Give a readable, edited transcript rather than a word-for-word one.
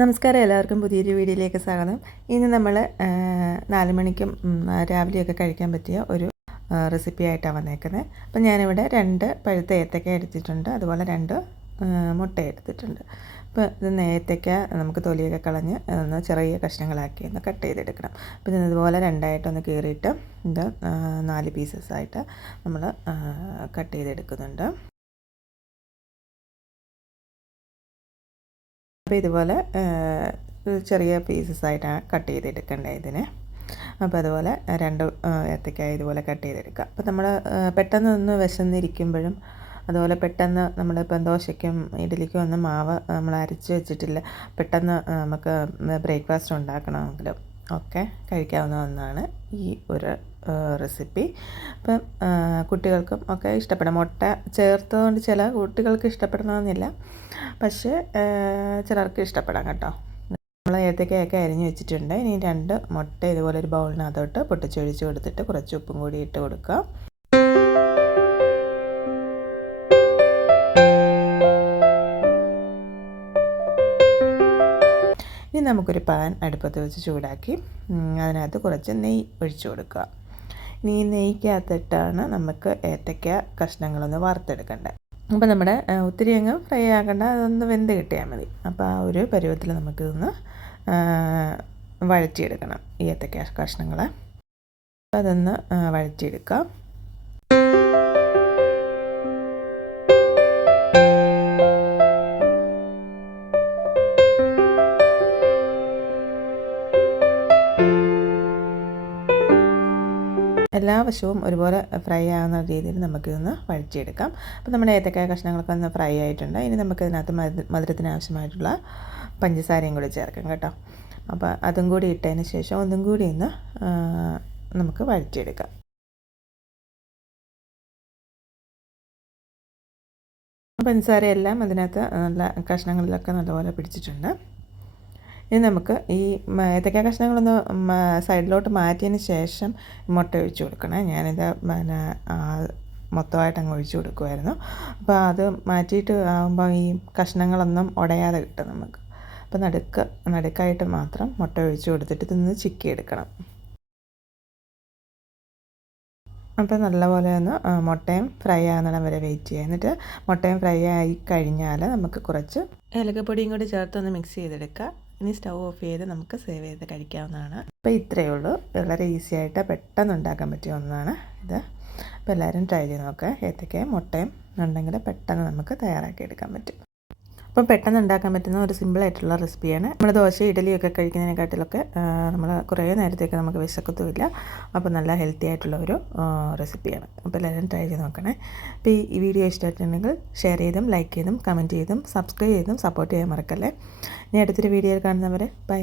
നമസ്കാരം, എല്ലാവർക്കും പുതിയൊരു വീഡിയോയിലേക്ക് സ്വാഗതം. ഇന്ന് നമ്മൾ 4 മണിക്കും രാവിലെയൊക്കെ കഴിക്കാൻ പറ്റിയ ഒരു റെസിപ്പി ആയിട്ടാണ് വന്നേക്കുന്നത്. അപ്പം ഞാനിവിടെ 2 പഴുത്ത ഏത്തക്ക എടുത്തിട്ടുണ്ട്, അതുപോലെ 2 മുട്ട എടുത്തിട്ടുണ്ട്. അപ്പോൾ ഇത് ഏത്തക്ക നമുക്ക് തൊലിയൊക്കെ കളഞ്ഞ് ഒന്ന് ചെറിയ കഷ്ണങ്ങളാക്കി ഒന്ന് കട്ട് ചെയ്തെടുക്കണം. അപ്പോൾ ഇതുപോലെ രണ്ടായിട്ടൊന്ന് കീറിയിട്ട് ഇത് 4 പീസസായിട്ട് നമ്മൾ കട്ട് ചെയ്തെടുക്കുന്നുണ്ട്. അപ്പോൾ ഇതുപോലെ ചെറിയ പീസസായിട്ടാണ് കട്ട് ചെയ്തെടുക്കേണ്ടത് ഇതിനെ. അപ്പോൾ അതുപോലെ 2 ഏത്തക്കായ ഇതുപോലെ കട്ട് ചെയ്തെടുക്കുക. അപ്പോൾ നമ്മൾ പെട്ടെന്ന് ഒന്ന് വിശന്നിരിക്കുമ്പോഴും അതുപോലെ പെട്ടെന്ന് നമ്മളിപ്പം ദോശയ്ക്കും ഇഡ്ഡലിക്കും ഒന്നും മാവ് നമ്മൾ അരച്ച് വെച്ചിട്ടില്ല, പെട്ടെന്ന് നമുക്ക് ബ്രേക്ക്ഫാസ്റ്റ് ഉണ്ടാക്കണമെങ്കിലും ഒക്കെ കഴിക്കാവുന്ന ഒന്നാണ് ഈ ഒരു റെസിപ്പി. അപ്പം കുട്ടികൾക്കും ഒക്കെ ഇഷ്ടപ്പെടും. മുട്ട ചേർത്തതുകൊണ്ട് ചില കുട്ടികൾക്ക് ഇഷ്ടപ്പെടണമെന്നില്ല, പക്ഷേ ചിലർക്ക് ഇഷ്ടപ്പെടാം കേട്ടോ. നമ്മൾ ഏത്തക്കയൊക്കെ അരിഞ്ഞ് വെച്ചിട്ടുണ്ട്. ഇനി 2 മുട്ട ഇതുപോലെ ഒരു ബൗളിനകത്തോട്ട് പൊട്ടിച്ചൊഴിച്ച് കൊടുത്തിട്ട് കുറച്ച് ഉപ്പും കൂടി ഇട്ട് കൊടുക്കുക. ഇനി നമുക്കൊരു പാൻ അടുപ്പത്ത് വെച്ച് ചൂടാക്കി അതിനകത്ത് കുറച്ച് നെയ്യ് ഒഴിച്ചു കൊടുക്കുക. ഇനി ഈ നെയ്ക്കകത്തിട്ടാണ് നമുക്ക് ഏത്തക്ക കഷ്ണങ്ങളൊന്ന് വറുത്തെടുക്കേണ്ടത്. അപ്പോൾ നമ്മുടെ ഒത്തിരി അങ്ങ് ഫ്രൈ ആക്കേണ്ട, അതൊന്ന് വെന്ത് കിട്ടിയാൽ മതി. അപ്പോൾ ആ ഒരു പരുവത്തിൽ നമുക്കിതൊന്ന് വഴറ്റിയെടുക്കണം ഈ ഏത്തക്ക കഷ്ണങ്ങൾ. അതൊന്ന് വഴറ്റിയെടുക്കാം. എല്ലാ വശവും ഒരുപോലെ ഫ്രൈ ആകുന്ന രീതിയിൽ നമുക്കിതൊന്ന് വഴറ്റിയെടുക്കാം. അപ്പോൾ നമ്മുടെ ഏത്തക്കായ കഷ്ണങ്ങളൊക്കെ ഒന്ന് ഫ്രൈ ആയിട്ടുണ്ട്. ഇനി നമുക്കിതിനകത്ത് മധുരത്തിന് ആവശ്യമായിട്ടുള്ള പഞ്ചസാരയും കൂടി ചേർക്കാം കേട്ടോ. അപ്പോൾ അതും കൂടി ഇട്ടതിന് ശേഷം ഒന്നും കൂടി ഒന്ന് നമുക്ക് വഴറ്റിയെടുക്കാം. പഞ്ചസാരയെല്ലാം അതിനകത്ത് നല്ല കഷ്ണങ്ങളിലൊക്കെ നല്ലപോലെ പിടിച്ചിട്ടുണ്ട്. ഇനി നമുക്ക് ഈ ഏത്തക്ക കഷ്ണങ്ങളൊന്ന് സൈഡിലോട്ട് മാറ്റിയതിന് ശേഷം മുട്ട ഒഴിച്ചു കൊടുക്കണേ. ഞാനിത് മൊത്തമായിട്ട് അങ്ങ് ഒഴിച്ചു കൊടുക്കുമായിരുന്നു. അപ്പോൾ അത് മാറ്റിയിട്ട് ആകുമ്പോൾ ഈ കഷ്ണങ്ങളൊന്നും ഉടയാതെ കിട്ടും നമുക്ക്. അപ്പോൾ നടുക്കായിട്ട് മാത്രം മുട്ട ഒഴിച്ചു കൊടുത്തിട്ട് ഇതൊന്ന് ചിക്കി എടുക്കണം. അപ്പോൾ നല്ലപോലെ ഒന്ന് മുട്ടയും ഫ്രൈ ആകുന്നിടം വരെ വെയിറ്റ് ചെയ്യുക. എന്നിട്ട് മുട്ടയും ഫ്രൈ ആയി കഴിഞ്ഞാൽ നമുക്ക് കുറച്ച് ഏലക്കപ്പൊടിയും കൂടി ചേർത്തൊന്ന് മിക്സ് ചെയ്തെടുക്കുക. ഇനി സ്റ്റൗ ഓഫ് ചെയ്ത് നമുക്ക് സേവ് ചെയ്ത് കഴിക്കാവുന്നതാണ്. അപ്പോൾ ഇത്രയേ ഉള്ളൂ. വളരെ ഈസി ആയിട്ട് പെട്ടെന്ന് ഉണ്ടാക്കാൻ പറ്റിയ ഒന്നാണ് ഇത്. അപ്പോൾ എല്ലാവരും ട്രൈ ചെയ്ത് നോക്കുക. ഏത്തക്കയും മുട്ടയും ഉണ്ടെങ്കിൽ പെട്ടെന്ന് നമുക്ക് തയ്യാറാക്കി എടുക്കാൻ പറ്റും. അപ്പം പെട്ടെന്ന് ഉണ്ടാക്കാൻ പറ്റുന്ന ഒരു സിമ്പിളായിട്ടുള്ള റെസിപ്പിയാണ്. നമ്മൾ ദോശ ഇഡലിയൊക്കെ കഴിക്കുന്നതിനെക്കാട്ടിലൊക്കെ നമ്മൾ കുറേ നേരത്തേക്ക് നമുക്ക് വിശക്കത്തുമില്ല. അപ്പോൾ നല്ല ഹെൽത്തി ആയിട്ടുള്ള ഒരു റെസിപ്പിയാണ്. അപ്പോൾ എല്ലാവരും ട്രൈ ചെയ്ത് നോക്കണേ. അപ്പോൾ ഈ വീഡിയോ ഇഷ്ടമായിട്ടുണ്ടെങ്കിൽ ഷെയർ ചെയ്തും ലൈക്ക് ചെയ്തും കമൻറ്റ് ചെയ്തും സബ്സ്ക്രൈബ് ചെയ്തും സപ്പോർട്ട് ചെയ്യാൻ മറക്കല്ലേ. ഇനി അടുത്തൊരു വീഡിയോയിൽ കാണുന്നവരെ ബൈ.